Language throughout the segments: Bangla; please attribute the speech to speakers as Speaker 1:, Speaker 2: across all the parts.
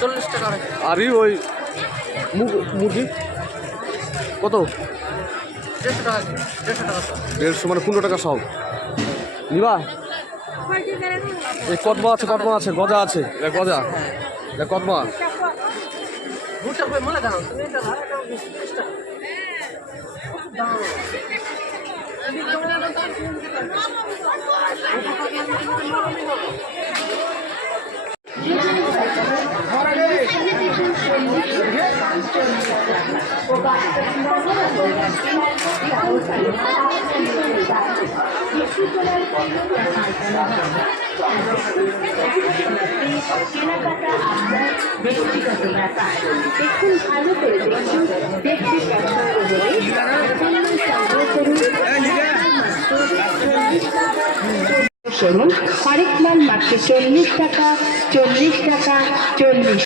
Speaker 1: চল্লিশ টাকা
Speaker 2: আর ওই মুগ- মুরগি? কত?
Speaker 1: দেড়শো টাকা দেড়শো টাকা
Speaker 2: দেড়শো মানে পনেরো টাকা সব। নিবা? এই কদমা আছে কদমা আছে গজা আছে। এটা গজা। এটা কদমা।
Speaker 1: করে মনে দাও তুমি এটা ভাড়া দাও বিশ টাকা
Speaker 3: কেনাকাটা আপনার ব্যক্তিগত ব্যাপার দেখুন ভালো করে দেখুন দেখতে পছন্দ হলে পণ্য সংগ্রহ করুন শুনুন হরেক মাল মাত্র চল্লিশ টাকা চল্লিশ টাকা চল্লিশ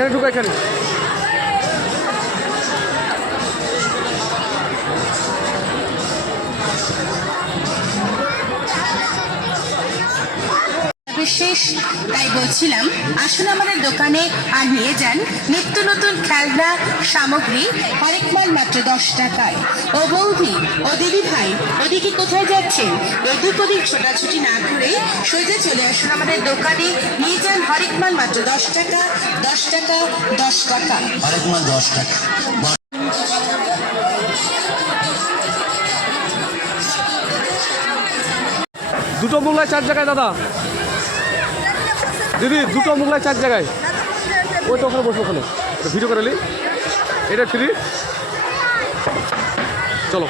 Speaker 2: এখানে ঢুকা, এখানে।
Speaker 4: শেষ তাই বলছিলাম, আসুন আমাদের দোকানে আর নিয়ে যান নিত্য নতুন খেলনা, সামগ্রী হরেক মাল মাত্র দশ টাকায়। ও বৌদি, ও দিদি ওদিকে কোথায় যাচ্ছেন? এদিক ওদিক ছোটাছুটি না করে সোজা চলে আসুন আমাদের দোকানে। নিয়ে যান হরেক মাল মাত্র দশ টাকা দশ টাকা দশ টাকা।
Speaker 5: আরেক মাল দশ টাকা।
Speaker 2: দুটো মোগলাই চার জায়গায় দাদা। দিদি দুটো মোগলাই চার জায়গায়। ওই তো ওখানে বসো ওখানে। ভিডিও করে নি। এটা ফ্রি চলো।